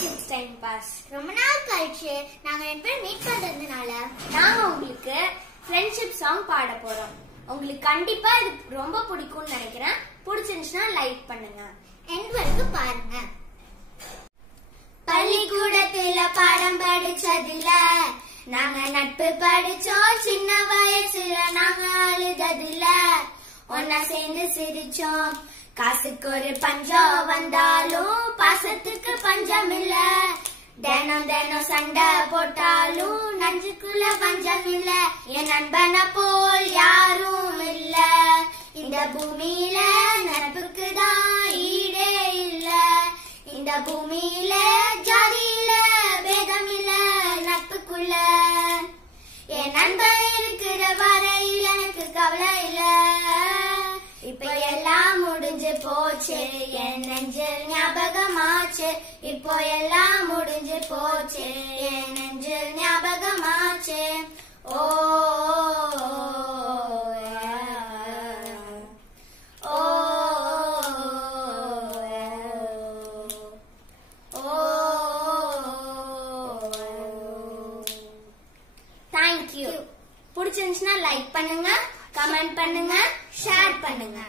Kids time pass. ரொம்ப நாள் கழிச்சு நாங்க ரெண்டு பேரும் மீட் பண்றதுனால நாங்க உங்களுக்கு ஃப்ரெண்ட்ஷிப் சாங் பாட போறோம். உங்களுக்கு கண்டிப்பா இது ரொம்ப பிடிக்கும்னு நினைக்கிறேன். பிடிச்சிருந்துச்சுன்னா லைக் பண்ணுங்க, எண்ட் வரைக்கும் பாருங்க. பள்ளிக்கூடத்துல பாடம் படிச்சதுல நாங்க நட்பு படிச்சோம். சின்ன வயசுல நாங்க அழுததுல ஒன்னா சேர்ந்து சிரிச்சோம். காசுக்கு ஒரு பஞ்சம் வந்தாலும் பாசத்துக்கு பஞ்சம் இல்ல. தினம் தினம் சண்டை போட்டாலும் நஞ்சுக்குள்ள பஞ்சம் இல்ல. என் நண்பனை போல் யாரும் இல்ல இந்த பூமியில. நட்புக்கு தான் ஈடே இல்ல இந்த பூமியில. ஜாதியில பேதம் இல்ல நட்புக்குள்ள. என் நண்பன் இருக்கிற வரையில் எனக்கு கவலை இல்ல. இப்ப எல்லாம் முடிஞ்சு போச்சு, என் நெஞ்சில் ஞாபகமாச்சு. இப்போ எல்லாம் முடிஞ்சு போச்சு, என் நெஞ்சில் ஞாபகமாச்சு. ஓ தேங்க்யூ. பிடிச்சிருந்துச்சுன்னா லைக் பண்ணுங்க, கமெண்ட் பண்ணுங்க, ஷேர் பண்ணுங்க.